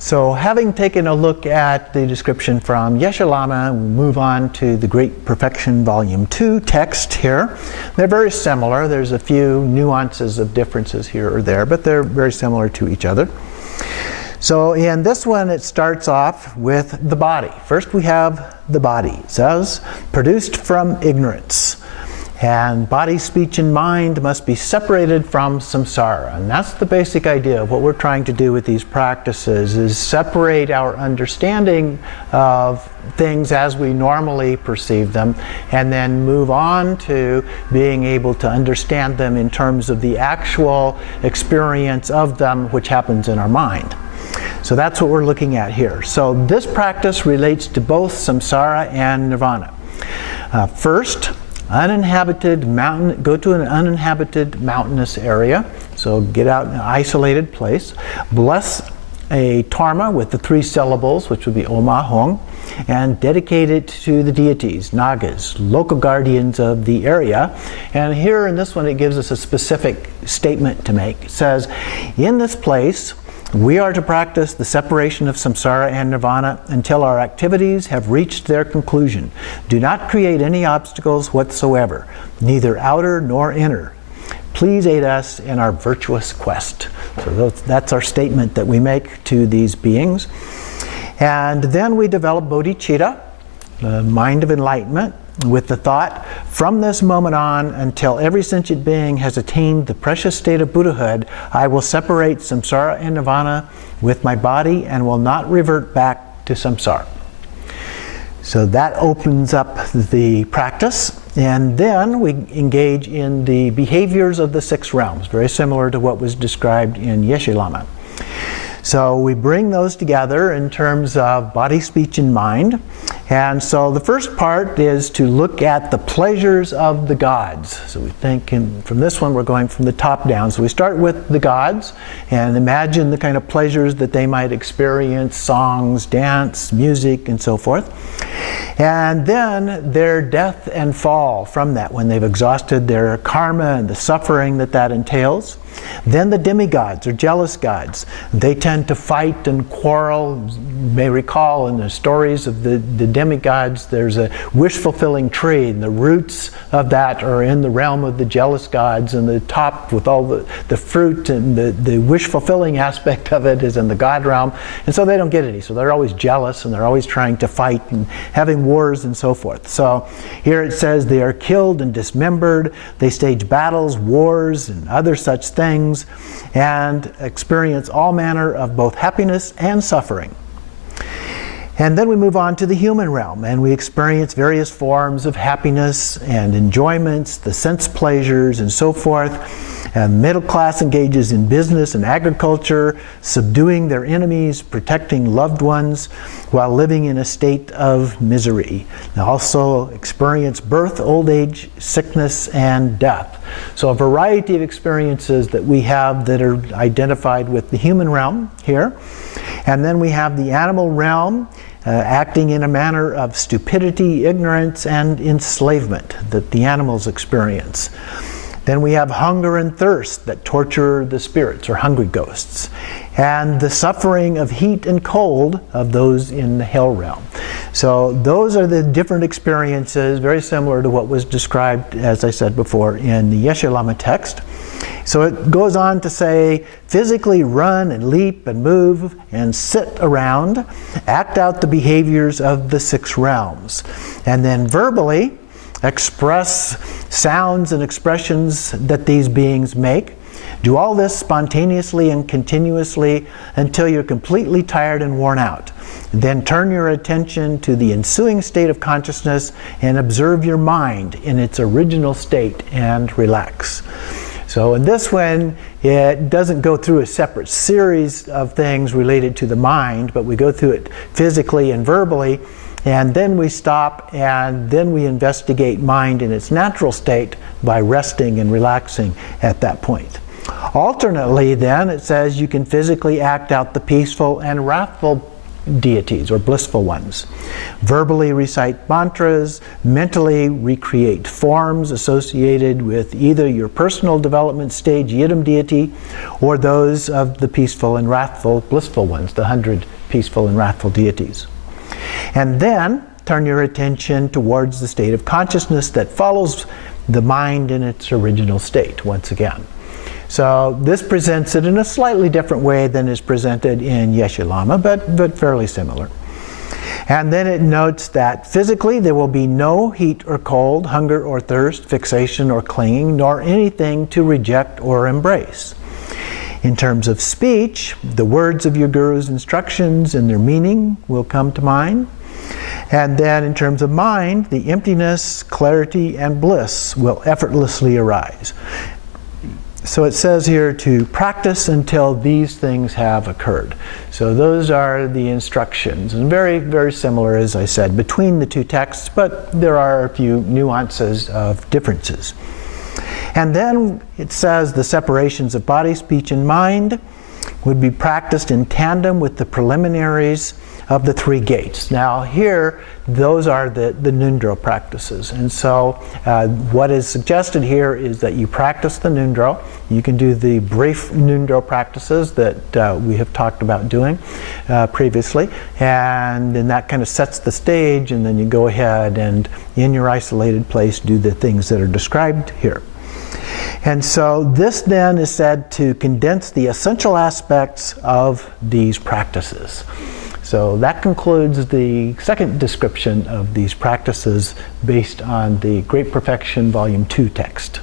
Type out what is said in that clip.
So having taken a look at the description from Geshe Lama, we move on to the Great Perfection Volume 2 text here. They're very similar. There's a few nuances of differences here or there, but they're very similar to each other. So in this one, it starts off with the body. First we have the body. It says, produced from ignorance. And body, speech, and mind must be separated from samsara. And that's the basic idea of what we're trying to do with these practices, is separate our understanding of things as we normally perceive them, and then move on to being able to understand them in terms of the actual experience of them, which happens in our mind. So that's what we're looking at here. So this practice relates to both samsara and nirvana. First, uninhabited mountain, go to an uninhabited mountainous area. So get out in an isolated place. Bless a dharma with the 3 syllables, which would be Oma Hong, and dedicate it to the deities, nagas, local guardians of the area. And here in this one, it gives us a specific statement to make. It says, in this place, we are to practice the separation of samsara and nirvana until our activities have reached their conclusion. Do not create any obstacles whatsoever, neither outer nor inner. Please aid us in our virtuous quest. So that's our statement that we make to these beings. And then we develop bodhicitta, the mind of enlightenment, with the thought, from this moment on until every sentient being has attained the precious state of Buddhahood, I will separate samsara and nirvana with my body and will not revert back to samsara. So that opens up the practice, and then we engage in the behaviors of the 6 realms, very similar to what was described in Geshe Lama. So we bring those together in terms of body, speech, and mind. And so the first part is to look at the pleasures of the gods. So we think from this one we're going from the top down. So we start with the gods and imagine the kind of pleasures that they might experience, songs, dance, music, and so forth. And then their death and fall from that when they've exhausted their karma and the suffering that that entails. Then the demigods or jealous gods, they tend to fight and quarrel. You may recall in the stories of the demigods, there's a wish-fulfilling tree, and the roots of that are in the realm of the jealous gods, and the top with all the fruit and the wish-fulfilling aspect of it is in the god realm, and so they don't get any. So they're always jealous, and they're always trying to fight and having wars and so forth. So here it says they are killed and dismembered, they stage battles, wars, and other such things, and experience all manner of both happiness and suffering. And then we move on to the human realm, and we experience various forms of happiness and enjoyments, the sense pleasures and so forth. And middle class engages in business and agriculture, subduing their enemies, protecting loved ones, while living in a state of misery. They also experience birth, old age, sickness, and death. So a variety of experiences that we have that are identified with the human realm here. And then we have the animal realm, acting in a manner of stupidity, ignorance, and enslavement that the animals experience. Then we have hunger and thirst that torture the spirits or hungry ghosts, and the suffering of heat and cold of those in the hell realm. So those are the different experiences, very similar to what was described, as I said before, in the Geshe Lama text. So it goes on to say, physically run and leap and move and sit around, act out the behaviors of the 6 realms, and then verbally express sounds and expressions that these beings make. Do all this spontaneously and continuously until you're completely tired and worn out. Then turn your attention to the ensuing state of consciousness and observe your mind in its original state and relax. So in this one, it doesn't go through a separate series of things related to the mind, but we go through it physically and verbally, and then we stop, and then we investigate mind in its natural state by resting and relaxing at that point. Alternately then, it says you can physically act out the peaceful and wrathful deities or blissful ones. Verbally recite mantras, mentally recreate forms associated with either your personal development stage yidam deity or those of the peaceful and wrathful blissful ones, the 100 peaceful and wrathful deities. And then turn your attention towards the state of consciousness that follows the mind in its original state once again. So this presents it in a slightly different way than is presented in Yeshe Lama, but fairly similar. And then it notes that physically there will be no heat or cold, hunger or thirst, fixation or clinging, nor anything to reject or embrace. In terms of speech, the words of your guru's instructions and their meaning will come to mind. And then in terms of mind, the emptiness, clarity, and bliss will effortlessly arise. So it says here to practice until these things have occurred. So those are the instructions, and very, very similar, as I said, between the two texts, but there are a few nuances of differences. And then it says the separations of body, speech, and mind would be practiced in tandem with the preliminaries of the 3 gates. Now here, those are the Nundro practices. And so what is suggested here is that you practice the Nundro. You can do the brief Nundro practices that we have talked about doing previously. And then that kind of sets the stage, and then you go ahead and in your isolated place do the things that are described here. And so this then is said to condense the essential aspects of these practices. So that concludes the second description of these practices based on the Great Perfection Volume 2 text.